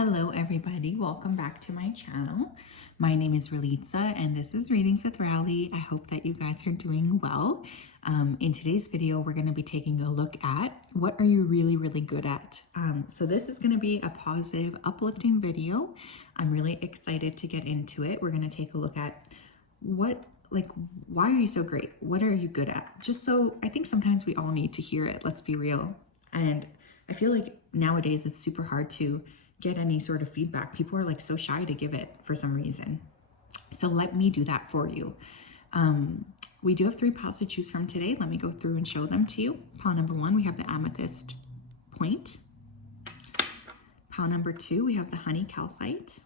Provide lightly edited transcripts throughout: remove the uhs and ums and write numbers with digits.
Hello everybody, welcome back to my channel. My name is Ralitza and this is Readings with Rally. I hope that you guys are doing well. In today's video, we're going to be taking a look at what are you really good at. So this is going to be a positive, uplifting video. I'm really excited to get into it. We're going to take a look at why are you so great? What are you good at? Just so I think sometimes we all need to hear it, let's be real. And I feel like nowadays it's super hard to get any sort of feedback. People are like so shy to give it for some reason. So let me do that for you. We do have 3 piles to choose from today. Let me go through and show them to you. Pile number 1, we have the amethyst point. Pile number 2, we have the honey calcite.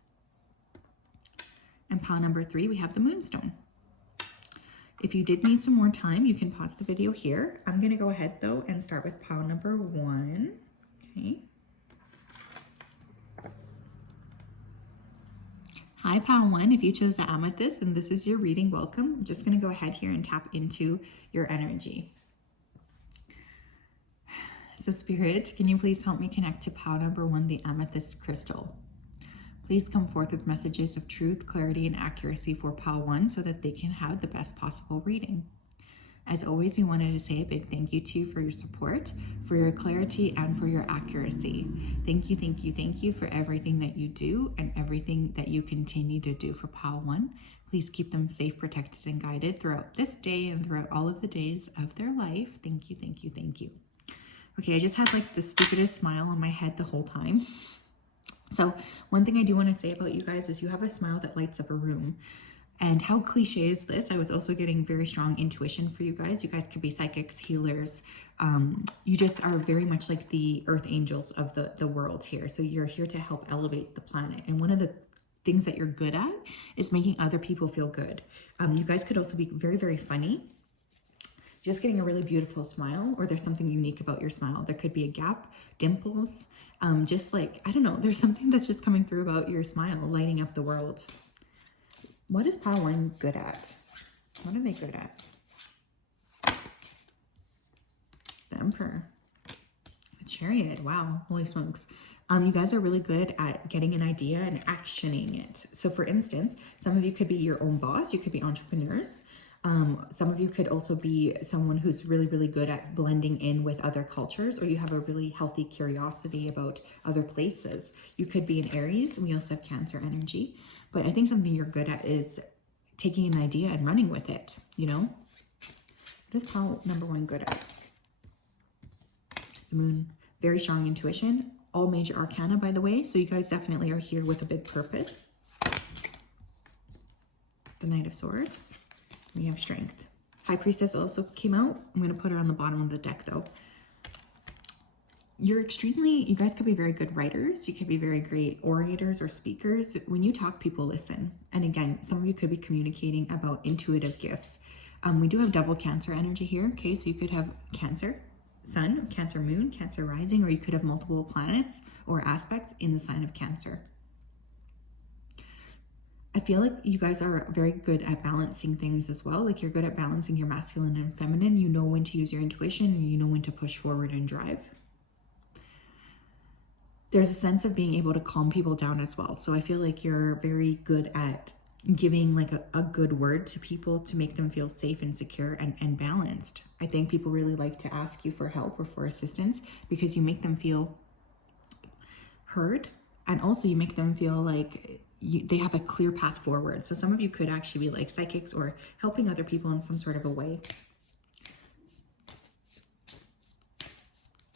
And pile number 3, we have the moonstone. If you did need some more time, you can pause the video here. I'm gonna go ahead though and start with pile number 1, okay? Hi, pile 1. If you chose the amethyst, then this is your reading. Welcome. I'm just going to go ahead here and tap into your energy. So Spirit, can you please help me connect to pile number 1, the amethyst crystal? Please come forth with messages of truth, clarity, and accuracy for pile 1 so that they can have the best possible reading. As always, we wanted to say a big thank you to you for your support, for your clarity, and for your accuracy. Thank you for everything that you do and everything that you continue to do for pile 1. Please keep them safe, protected, and guided throughout this day and throughout all of the days of their life. Thank you. Okay, I just had like the stupidest smile on my head the whole time. So one thing I do want to say about you guys is you have a smile that lights up a room. And how cliche is this? I was also getting very strong intuition for you guys. You guys could be psychics, healers. You just are very much like the earth angels of the world here. So you're here to help elevate the planet. And one of the things that you're good at is making other people feel good. You guys could also be very funny. Just getting a really beautiful smile, or there's something unique about your smile. There could be a gap, dimples, just like, I don't know, there's something that's just coming through about your smile, lighting up the world. What is pile 1 good at? What are they good at? The Emperor. The Chariot. Wow. Holy smokes. You guys are really good at getting an idea and actioning it. So for instance, some of you could be your own boss. You could be entrepreneurs. Some of you could also be someone who's really good at blending in with other cultures, or you have a really healthy curiosity about other places. You could be an Aries, and we also have Cancer energy. But I think something you're good at is taking an idea and running with it, you know? What is pile number 1 good at? The Moon. Very strong intuition. All major arcana, by the way. So you guys definitely are here with a big purpose. The Knight of Swords. We have Strength. High Priestess also came out. I'm going to put her on the bottom of the deck, though. You guys could be very good writers. You could be very great orators or speakers. When you talk, people listen. And again, some of you could be communicating about intuitive gifts. We do have double Cancer energy here. Okay, so you could have Cancer Sun, Cancer Moon, Cancer Rising, or you could have multiple planets or aspects in the sign of Cancer. I feel like you guys are very good at balancing things as well. Like you're good at balancing your masculine and feminine. You know when to use your intuition and you know when to push forward and drive. There's a sense of being able to calm people down as well. So I feel like you're very good at giving like a good word to people to make them feel safe and secure and balanced. I think people really like to ask you for help or for assistance because you make them feel heard, and also you make them feel like they have a clear path forward. So some of you could actually be like psychics or helping other people in some sort of a way.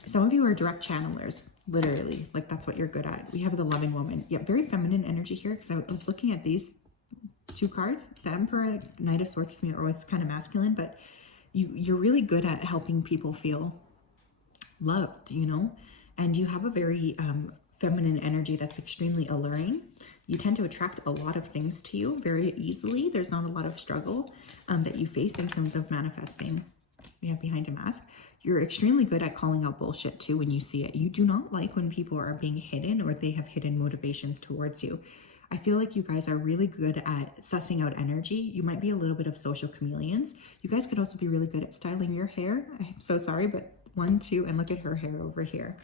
Some of you are direct channelers, literally, like that's what you're good at. We have the Loving Woman. Yeah, very feminine energy here because I was looking at these 2 cards. The Emperor, Knight of Swords to me are always kind of masculine, but you're really good at helping people feel loved, you know? And you have a very feminine energy that's extremely alluring. You tend to attract a lot of things to you very easily. There's not a lot of struggle that you face in terms of manifesting. We have Behind a Mask. You're extremely good at calling out bullshit too when you see it. You do not like when people are being hidden or they have hidden motivations towards you. I feel like you guys are really good at sussing out energy. You might be a little bit of social chameleons. You guys could also be really good at styling your hair. I'm so sorry, but 1, 2, and look at her hair over here.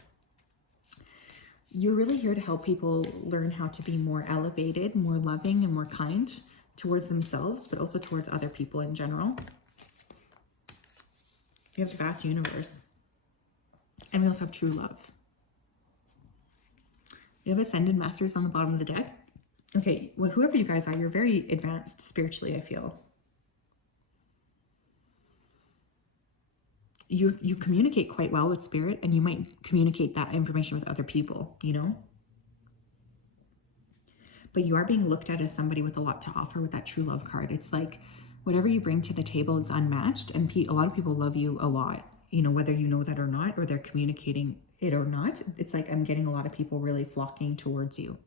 You're really here to help people learn how to be more elevated, more loving, and more kind towards themselves, but also towards other people in general. You have the vast universe. And we also have true love. You have Ascended Masters on the bottom of the deck. Okay, well, whoever you guys are, you're very advanced spiritually, I feel. You communicate quite well with spirit, and you might communicate that information with other people, you know? But you are being looked at as somebody with a lot to offer with that true love card. It's like whatever you bring to the table is unmatched, and a lot of people love you a lot, you know, whether you know that or not, or they're communicating it or not. It's like I'm getting a lot of people really flocking towards you.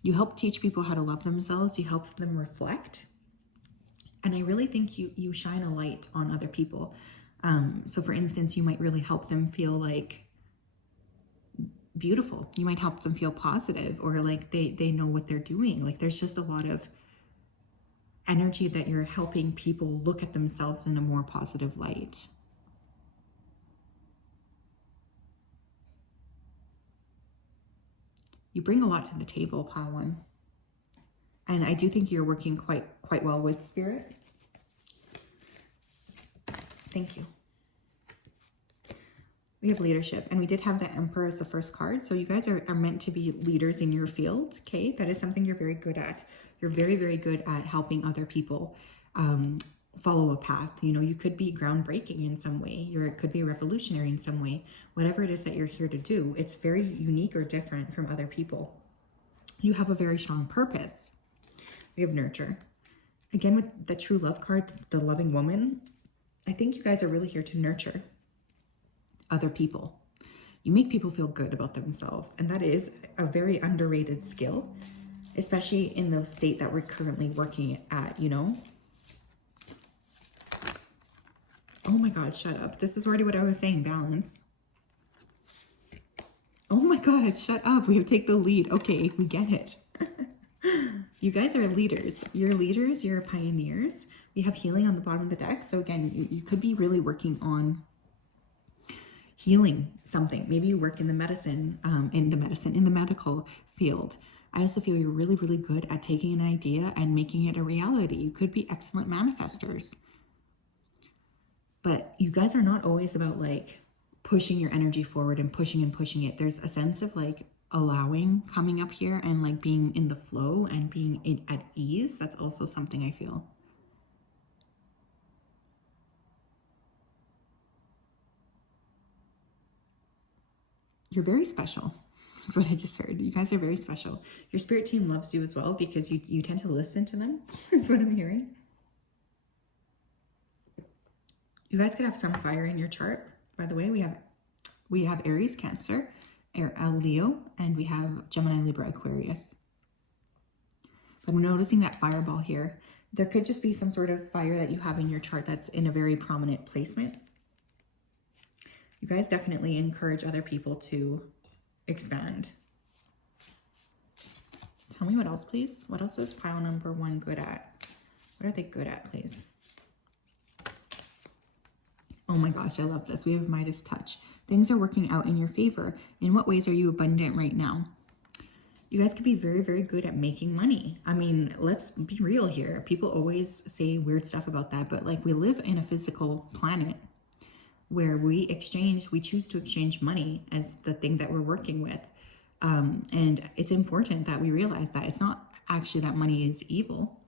You help teach people how to love themselves. You help them reflect. And I really think you shine a light on other people. So for instance, you might really help them feel like beautiful. You might help them feel positive, or like they know what they're doing. Like there's just a lot of energy that you're helping people look at themselves in a more positive light. You bring a lot to the table, Pile 1. And I do think you're working quite well with spirit. Thank you. We have leadership, and we did have the Emperor as the first card. So you guys are meant to be leaders in your field, okay? That is something you're very good at. You're very, very good at helping other people follow a path. You know, you could be groundbreaking in some way. It could be revolutionary in some way. Whatever it is that you're here to do, it's very unique or different from other people. You have a very strong purpose. We have nurture. Again, with the true love card, the loving woman, I think you guys are really here to nurture other people. You make people feel good about themselves, and that is a very underrated skill, especially in the state that we're currently working at, you know? Oh my God, shut up. This is already what I was saying, balance. Oh my God, shut up. We have to take the lead. Okay, we get it. You guys are leaders. You're leaders, you're pioneers. We have healing on the bottom of the deck. So again, you could be really working on healing something. Maybe you work in the in the medical field. I also feel you're really, really good at taking an idea and making it a reality. You could be excellent manifestors. But you guys are not always about like pushing your energy forward and pushing it. There's a sense of like allowing coming up here and like being in the flow and being at ease. That's also something I feel. You're very special. That's what I just heard. You guys are very special. Your spirit team loves you as well because you tend to listen to them. That's what I'm hearing. You guys could have some fire in your chart. By the way, we have Aries, Cancer, Leo, and we have Gemini, Libra, Aquarius. But I'm noticing that fireball here. There could just be some sort of fire that you have in your chart that's in a very prominent placement. You guys definitely encourage other people to expand. Tell me what else, please. What else is pile number 1 good at? What are they good at, please? Oh my gosh, I love this. We have Midas touch. Things are working out in your favor. In what ways are you abundant right now? You guys could be very, very good at making money. I mean, let's be real here. People always say weird stuff about that, but like we live in a physical planet where we choose to exchange money as the thing that we're working with. And it's important that we realize that it's not actually that money is evil.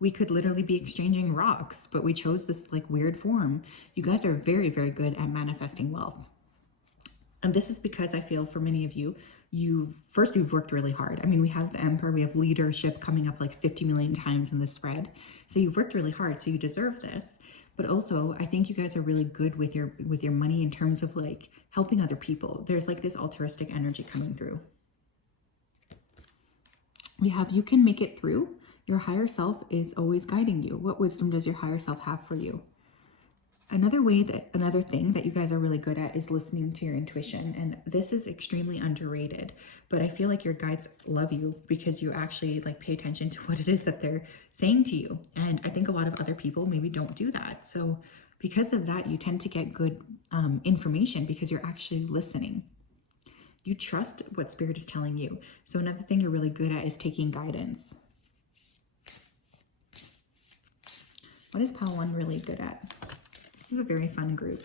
We could literally be exchanging rocks, but we chose this like weird form. You guys are very, very good at manifesting wealth. And this is because I feel for many of you, you've worked really hard. I mean, we have the Emperor, we have leadership coming up like 50 million times in this spread. So you've worked really hard, so you deserve this. But also, I think you guys are really good with your money in terms of like helping other people. There's like this altruistic energy coming through. We have you can make it through. Your higher self is always guiding you. What wisdom does your higher self have for you? Another thing that you guys are really good at is listening to your intuition. And this is extremely underrated, but I feel like your guides love you because you actually like pay attention to what it is that they're saying to you. And I think a lot of other people maybe don't do that. So because of that, you tend to get good information because you're actually listening. You trust what Spirit is telling you. So another thing you're really good at is taking guidance. What is Pile 1 really good at? This is a very fun group.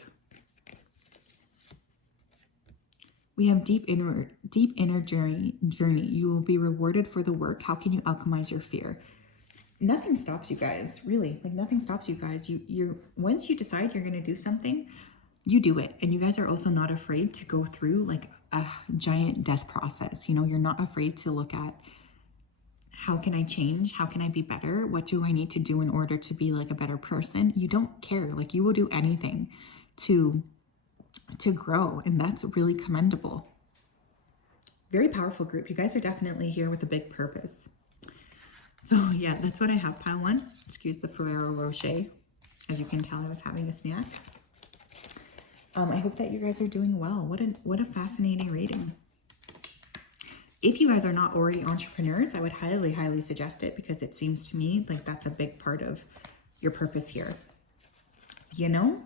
We have deep inner journey. You will be rewarded for the work. How can you alchemize your fear? Nothing stops you guys, really. Like nothing stops you guys. You're once you decide you're going to do something, you do it. And you guys are also not afraid to go through like a giant death process. You know, you're not afraid to look at, how can I change? How can I be better? What do I need to do in order to be like a better person? You don't care. Like you will do anything to grow, and that's really commendable. Very powerful group. You guys are definitely here with a big purpose. So yeah, that's what I have. Pile 1. Excuse the Ferrero Rocher. As you can tell, I was having a snack. I hope that you guys are doing well. What a fascinating reading. If you guys are not already entrepreneurs, I would highly, highly suggest it, because it seems to me like that's a big part of your purpose here. You know,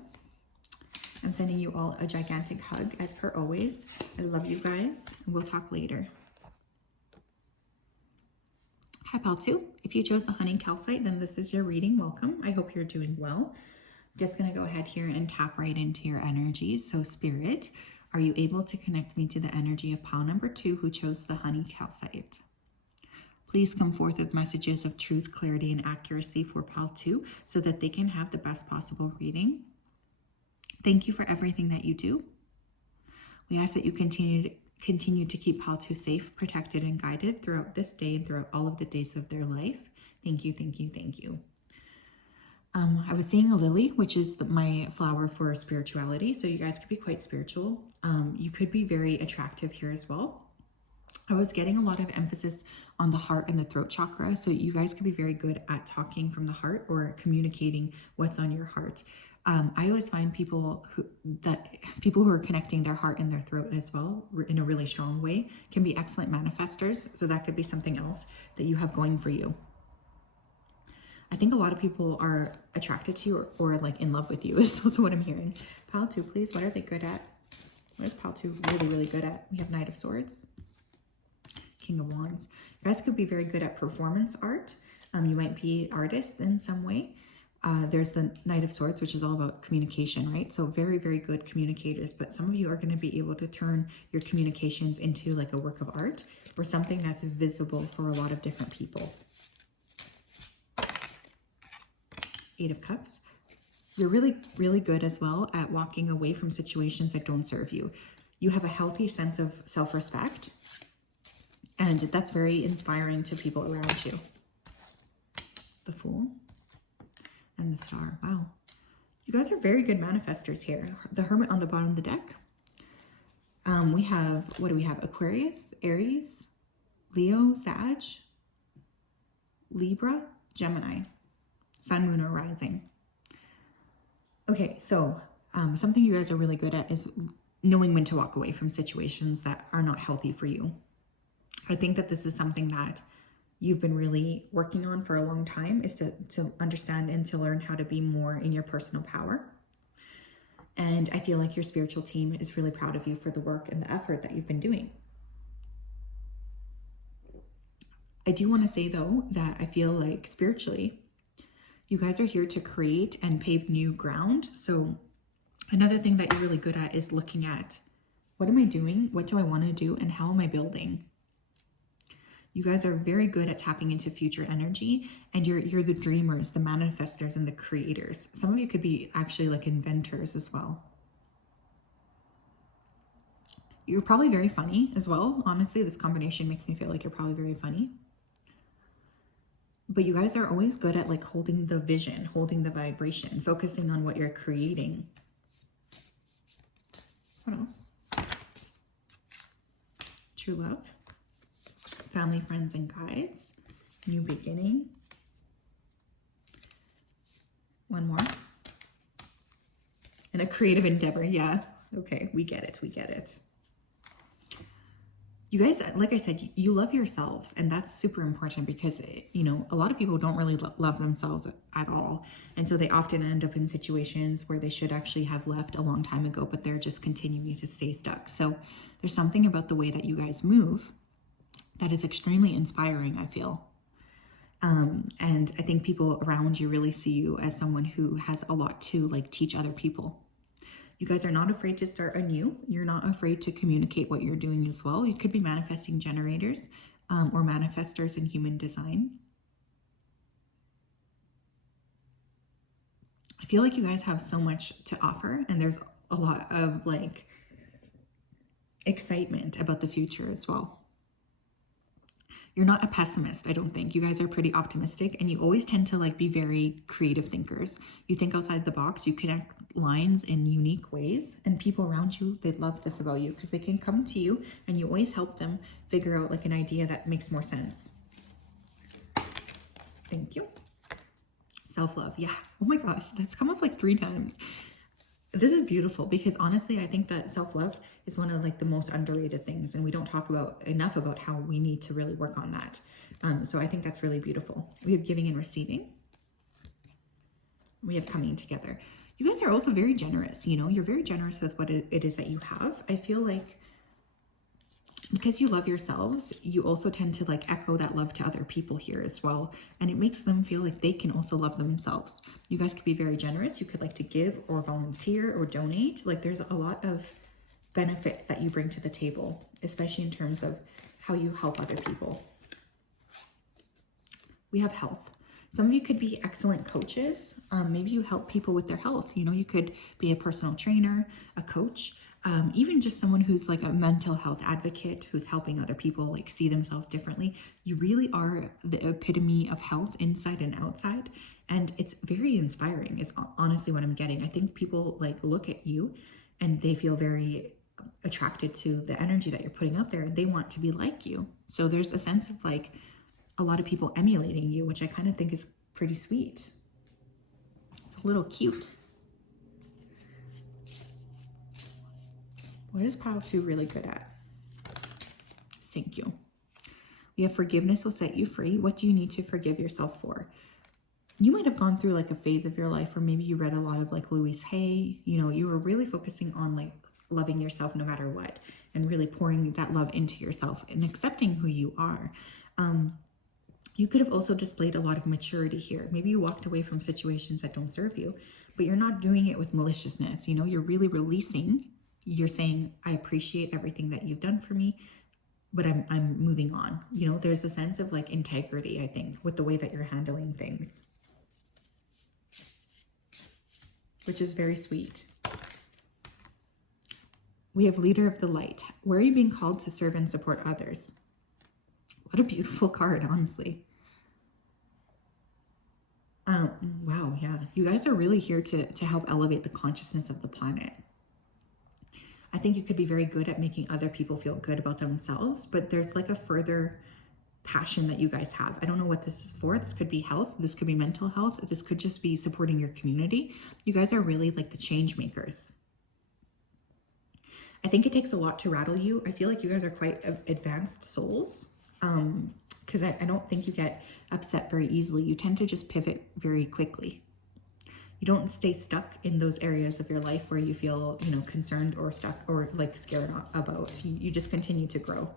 I'm sending you all a gigantic hug as per always. I love you guys. We'll talk later. Hi, Pile 2. If you chose the honey calcite, then this is your reading. Welcome. I hope you're doing well. Just going to go ahead here and tap right into your energies. So Spirit, are you able to connect me to the energy of Pile number 2 who chose the honey calcite? Please come forth with messages of truth, clarity, and accuracy for Pile 2 so that they can have the best possible reading. Thank you for everything that you do. We ask that you continue to keep Pile 2 safe, protected, and guided throughout this day and throughout all of the days of their life. Thank you, thank you, thank you. I was seeing a lily, which is my flower for spirituality. So you guys could be quite spiritual. You could be very attractive here as well. I was getting a lot of emphasis on the heart and the throat chakra. So you guys could be very good at talking from the heart or communicating what's on your heart. I always find people who are connecting their heart and their throat as well in a really strong way can be excellent manifestors. So that could be something else that you have going for you. I think a lot of people are attracted to you or like in love with you is also what I'm hearing. Pile 2, please. What are they good at? What is Pile 2 really, really good at? We have Knight of Swords, King of Wands. You guys could be very good at performance art. You might be artists in some way. There's the Knight of Swords, which is all about communication, right? So very, very good communicators, but some of you are going to be able to turn your communications into like a work of art or something that's visible for a lot of different people. 8 of Cups. You're really, really good as well at walking away from situations that don't serve you. You have a healthy sense of self-respect, and that's very inspiring to people around you. The Fool and the Star. Wow. You guys are very good manifestors here. The Hermit on the bottom of the deck. We have, what do we have? Aquarius, Aries, Leo, Sag, Libra, Gemini. Sun, Moon, or Rising. Okay, so something you guys are really good at is knowing when to walk away from situations that are not healthy for you. I think that this is something that you've been really working on for a long time, is to understand and to learn how to be more in your personal power. And I feel like your spiritual team is really proud of you for the work and the effort that you've been doing. I do want to say though, that I feel like spiritually, you guys are here to create and pave new ground. So another thing that you're really good at is looking at, what am I doing? What do I want to do? And how am I building? You guys are very good at tapping into future energy, and you're the dreamers, the manifestors, and the creators. Some of you could be actually like inventors as well. You're probably very funny as well. Honestly, this combination makes me feel like you're probably very funny. But you guys are always good at like holding the vision, holding the vibration, focusing on what you're creating. What else? True love, family, friends, and guides, new beginning. One more. And a creative endeavor. Yeah. Okay. We get it. We get it. You guys, like I said, you love yourselves, and that's super important because, you know, a lot of people don't really love themselves at all. And so they often end up in situations where they should actually have left a long time ago, but they're just continuing to stay stuck. So There's something about the way that you guys move that is extremely inspiring, I feel. And I think people around you really see you as someone who has a lot to like teach other people. You guys are not afraid to start anew. You're not afraid to communicate what you're doing as well. You could be manifesting generators or manifestors in human design. I feel like you guys have so much to offer, and there's a lot of like excitement about the future as well. You're not a pessimist, I don't think. You guys are pretty optimistic, and you always tend to like be very creative thinkers. You think outside the box, you connect lines in unique ways, and people around you, they love this about you because they can come to you and you always help them figure out like an idea that makes more sense. Thank you. Self-love. Yeah. Oh my gosh, that's come up like 3 times. This is beautiful because honestly, I think that self-love is one of like the most underrated things, and we don't talk about enough about how we need to really work on that. So I think that's really beautiful. We have giving and receiving. We have coming together. You guys are also very generous, you know, you're very generous with what it is that you have. I feel like because you love yourselves, you also tend to like echo that love to other people here as well. And it makes them feel like they can also love themselves. You guys could be very generous. You could like to give or volunteer or donate. Like there's a lot of benefits that you bring to the table, especially in terms of how you help other people. We have health. Some of you could be excellent coaches. Maybe you help people with their health. You know, you could be a personal trainer, a coach, even just someone who's like a mental health advocate who's helping other people like see themselves differently. You really are the epitome of health inside and outside. And it's very inspiring is honestly what I'm getting. I think people like look at you and they feel very attracted to the energy that you're putting out there. They want to be like you. So there's a sense of like a lot of people emulating you, which I kind of think is pretty sweet. It's a little cute. What is pile 2 really good at? Thank you. We have forgiveness will set you free. What do you need to forgive yourself for? You might have gone through like a phase of your life where maybe you read a lot of like Louise Hay. You know, you were really focusing on like loving yourself no matter what and really pouring that love into yourself and accepting who you are. You could have also displayed a lot of maturity here. Maybe you walked away from situations that don't serve you, but you're not doing it with maliciousness. You know, you're really releasing. You're saying, I appreciate everything that you've done for me, but I'm moving on. You know, there's a sense of like integrity, I think, with the way that you're handling things, which is very sweet. We have leader of the light. Where are you being called to serve and support others? What a beautiful card, honestly. Wow, yeah. You guys are really here to help elevate the consciousness of the planet. I think you could be very good at making other people feel good about themselves, but there's like a further passion that you guys have. I don't know what this is for. This could be health. This could be mental health. This could just be supporting your community. You guys are really like the change makers. I think it takes a lot to rattle you. I feel like you guys are quite advanced souls. Because I don't think you get upset very easily. You tend to just pivot very quickly. You don't stay stuck in those areas of your life where you feel, you know, concerned or stuck or like scared about. You just continue to grow.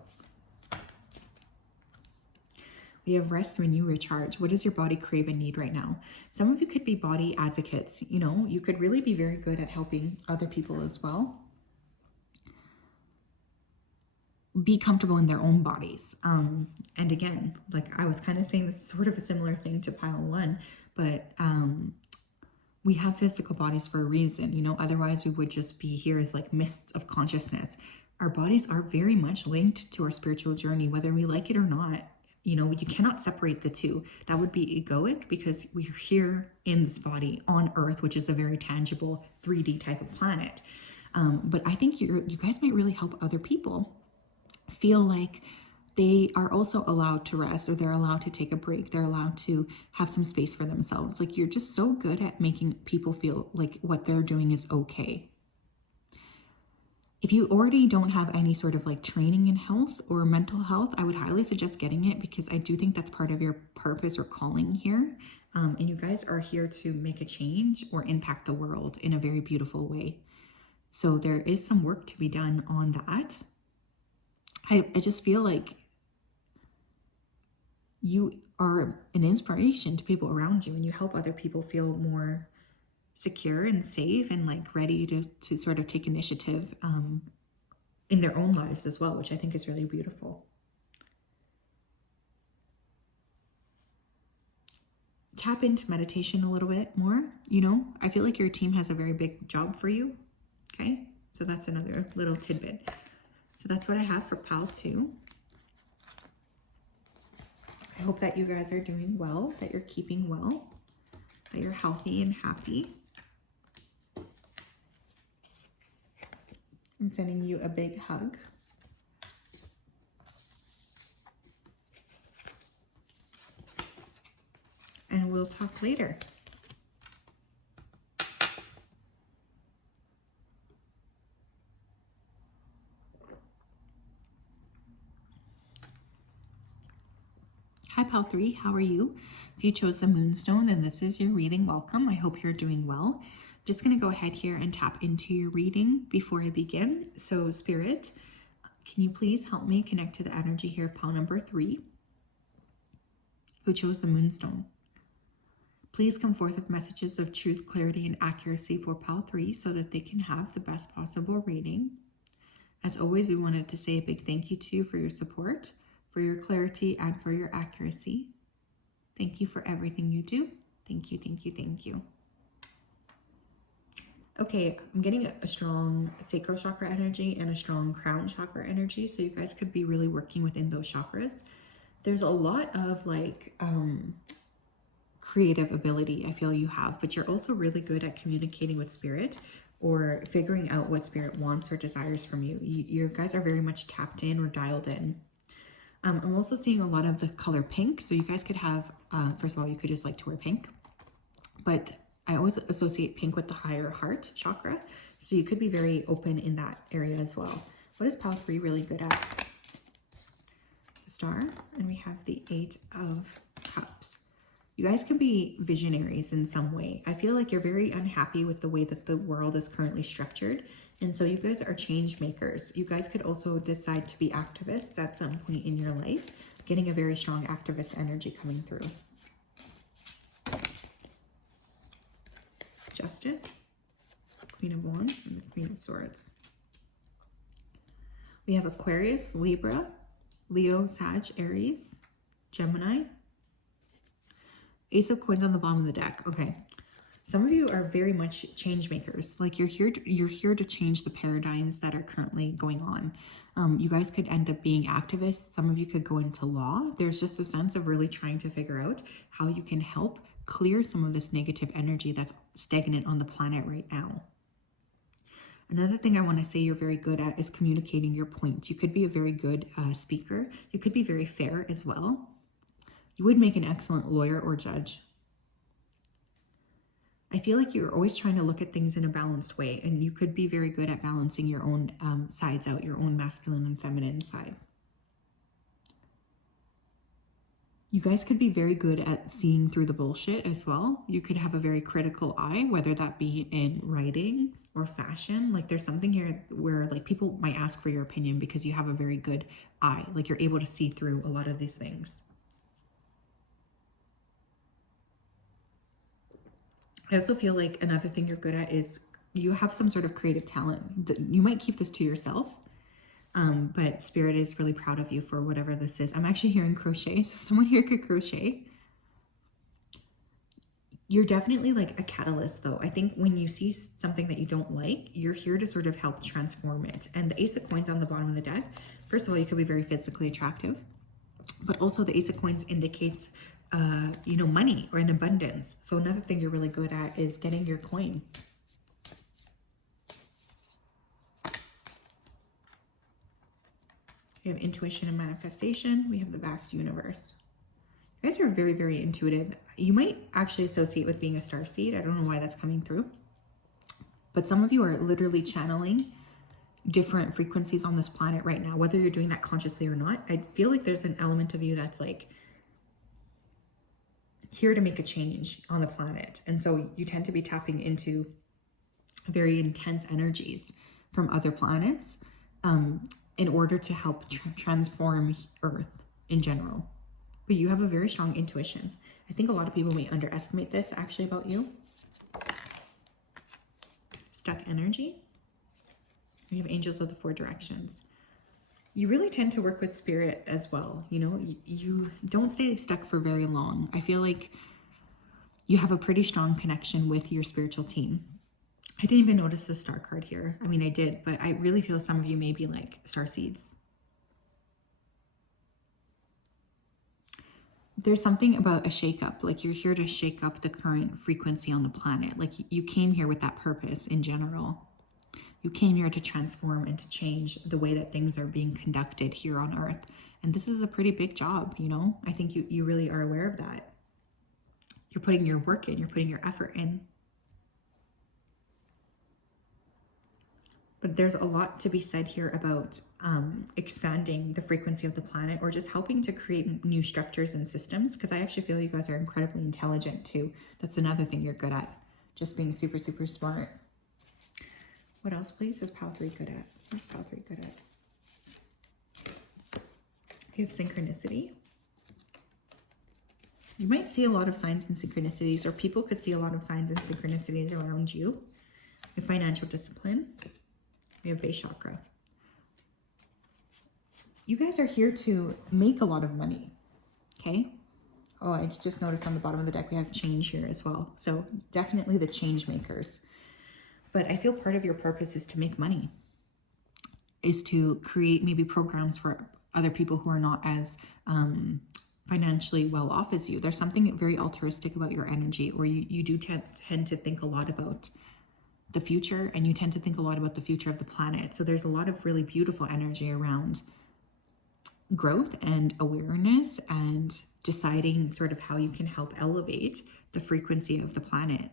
We have rest, renew, recharge. What does your body crave and need right now? Some of you could be body advocates. You know, you could really be very good at helping other people as well be comfortable in their own bodies. And again, like I was kind of saying, this is sort of a similar thing to pile 1, but we have physical bodies for a reason, you know, otherwise we would just be here as like mists of consciousness. Our bodies are very much linked to our spiritual journey, whether we like it or not. You know, you cannot separate the two. That would be egoic because we're here in this body on Earth, which is a very tangible 3D type of planet. But I think you guys might really help other people feel like they are also allowed to rest, or they're allowed to take a break. They're allowed to have some space for themselves. Like you're just so good at making people feel like what they're doing is okay. If you already don't have any sort of like training in health or mental health, I would highly suggest getting it because I do think that's part of your purpose or calling here. And you guys are here to make a change or impact the world in a very beautiful way. So there is some work to be done on that. I just feel like you are an inspiration to people around you, and you help other people feel more secure and safe and like ready to sort of take initiative in their own lives as well, which I think is really beautiful. Tap into meditation a little bit more. You know, I feel like your team has a very big job for you. Okay, so that's another little tidbit. So that's what I have for pile 2. I hope that you guys are doing well, that you're keeping well, that you're healthy and happy. I'm sending you a big hug. And we'll talk later. Hi, Pal 3, how are you? If you chose the Moonstone, then this is your reading. Welcome. I hope you're doing well. Just going to go ahead here and tap into your reading before I begin. So, Spirit, can you please help me connect to the energy here, Pal number 3, who chose the Moonstone? Please come forth with messages of truth, clarity, and accuracy for Pal 3 so that they can have the best possible reading. As always, we wanted to say a big thank you to you for your support, for your clarity, and for your accuracy. Thank you for everything you do. Thank you, thank you, thank you. Okay, I'm getting a strong sacral chakra energy and a strong crown chakra energy, so you guys could be really working within those chakras. There's a lot of like creative ability I feel you have, but you're also really good at communicating with spirit or figuring out what spirit wants or desires from you. You guys are very much tapped in or dialed in. I'm also seeing a lot of the color pink, so you guys could have, first of all, you could just like to wear pink, but I always associate pink with the higher heart chakra, so you could be very open in that area as well. What is Pal 3 really good at? The Star, and we have the 8 of Cups. You guys could be visionaries in some way. I feel like you're very unhappy with the way that the world is currently structured, and so you guys are change makers. You guys could also decide to be activists at some point in your life, getting a very strong activist energy coming through. Justice, Queen of Wands, and the Queen of Swords. We have Aquarius, Libra, Leo, Sag, Aries, Gemini. Ace of Coins on the bottom of the deck. Okay. Some of you are very much change makers. Like you're here to change the paradigms that are currently going on. You guys could end up being activists. Some of you could go into law. There's just a sense of really trying to figure out how you can help clear some of this negative energy that's stagnant on the planet right now. Another thing I want to say you're very good at is communicating your points. You could be a very good speaker. You could be very fair as well. You would make an excellent lawyer or judge. I feel like you're always trying to look at things in a balanced way, and you could be very good at balancing your own sides out, your own masculine and feminine side. You guys could be very good at seeing through the bullshit as well. You could have a very critical eye, whether that be in writing or fashion. Like there's something here where like people might ask for your opinion because you have a very good eye. Like you're able to see through a lot of these things. I also feel like another thing you're good at is you have some sort of creative talent. You might keep this to yourself, but Spirit is really proud of you for whatever this is. I'm actually hearing crochet, so someone here could crochet. You're definitely like a catalyst though. I think when you see something that you don't like, you're here to sort of help transform it. And the Ace of Coins on the bottom of the deck, first of all, you could be very physically attractive, but also the Ace of Coins indicates money or an abundance. So another thing you're really good at is getting your coin. We have intuition and manifestation. We have the vast universe. You guys are very, very intuitive. You might actually associate with being a starseed. I don't know why that's coming through. But some of you are literally channeling different frequencies on this planet right now, whether you're doing that consciously or not. I feel like there's an element of you that's like here to make a change on the planet. And so you tend to be tapping into very intense energies from other planets. in order to help transform Earth in general. But you have a very strong intuition. I think a lot of people may underestimate this actually about you. Stuck energy. We have angels of the 4 directions. You really tend to work with spirit as well. You know, you don't stay stuck for very long. I feel like you have a pretty strong connection with your spiritual team. I didn't even notice the star card here. I mean, I did, but I really feel some of you may be like star seeds. There's something about a shakeup, like you're here to shake up the current frequency on the planet. Like you came here with that purpose in general. You came here to transform and to change the way that things are being conducted here on Earth. And this is a pretty big job, you know? I think you really are aware of that. You're putting your work in, you're putting your effort in. But there's a lot to be said here about expanding the frequency of the planet, or just helping to create new structures and systems, because I actually feel you guys are incredibly intelligent too. That's another thing you're good at, just being super, super smart. What else, please, is Pile 3 good at? What's Pile 3 good at? You have synchronicity. You might see a lot of signs and synchronicities, or people could see a lot of signs and synchronicities around you. Your financial discipline. We have base chakra. You guys are here to make a lot of money, okay? Oh, I just noticed on the bottom of the deck we have change here as well. So definitely the change makers. But I feel part of your purpose is to make money, is to create maybe programs for other people who are not as financially well off as you. There's something very altruistic about your energy, or you do tend to think a lot about the future, and you tend to think a lot about the future of the planet. So there's a lot of really beautiful energy around growth and awareness and deciding sort of how you can help elevate the frequency of the planet.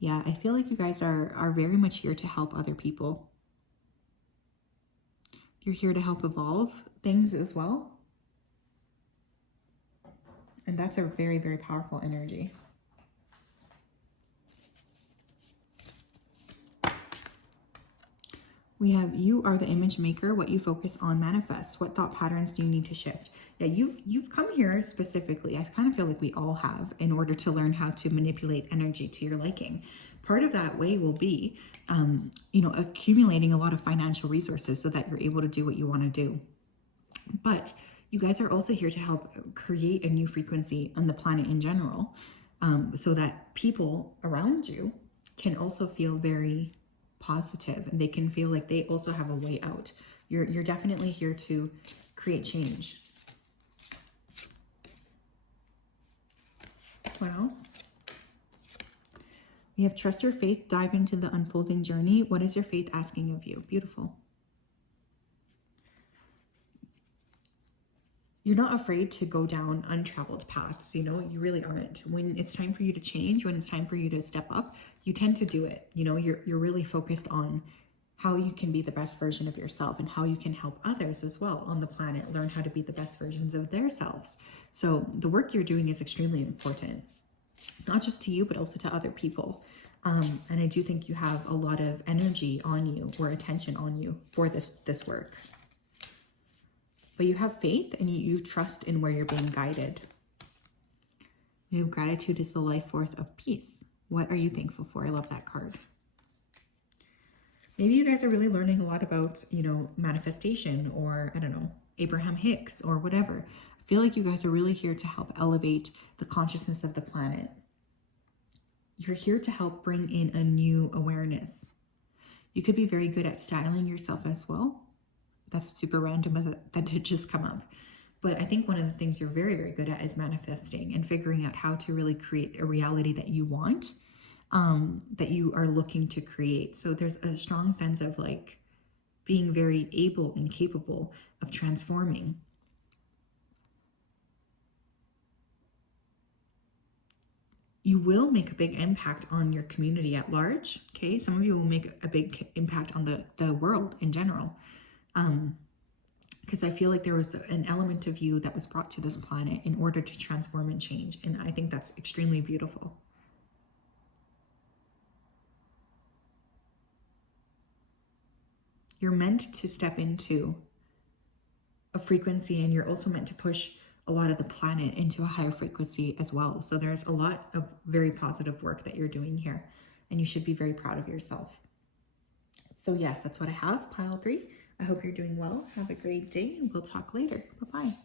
Yeah, I feel like you guys are very much here to help other people. You're here to help evolve things as well. And that's a very, very powerful energy. We have, you are the image maker. What you focus on manifests. What thought patterns do you need to shift? Yeah, you've come here specifically. I kind of feel like we all have, in order to learn how to manipulate energy to your liking. Part of that way will be, you know, accumulating a lot of financial resources so that you're able to do what you want to do. But you guys are also here to help create a new frequency on the planet in general, so that people around you can also feel very positive, and they can feel like they also have a way out. You're definitely here to create change. What else? We have trust your faith, dive into the unfolding journey. What is your faith asking of you? Beautiful. You're not afraid to go down untraveled paths, you know, you really aren't. When it's time for you to change, when it's time for you to step up, you tend to do it. You know, you're really focused on how you can be the best version of yourself, and how you can help others as well on the planet learn how to be the best versions of themselves. So the work you're doing is extremely important, not just to you, but also to other people. And I do think you have a lot of energy on you, or attention on you for this work. But you have faith, and you trust in where you're being guided. You have gratitude is the life force of peace. What are you thankful for? I love that card. Maybe you guys are really learning a lot about, you know, manifestation, or I don't know, Abraham Hicks or whatever. I feel like you guys are really here to help elevate the consciousness of the planet. You're here to help bring in a new awareness. You could be very good at styling yourself as well. That's super random that did just come up. But I think one of the things you're very, very good at is manifesting and figuring out how to really create a reality that you want, that you are looking to create. So there's a strong sense of like being very able and capable of transforming. You will make a big impact on your community at large, okay? Some of you will make a big impact on the world in general. Because I feel like there was an element of you that was brought to this planet in order to transform and change. And I think that's extremely beautiful. You're meant to step into a frequency, and you're also meant to push a lot of the planet into a higher frequency as well. So there's a lot of very positive work that you're doing here, and you should be very proud of yourself. So yes, that's what I have, pile 3. I hope you're doing well. Have a great day, and we'll talk later. Bye-bye.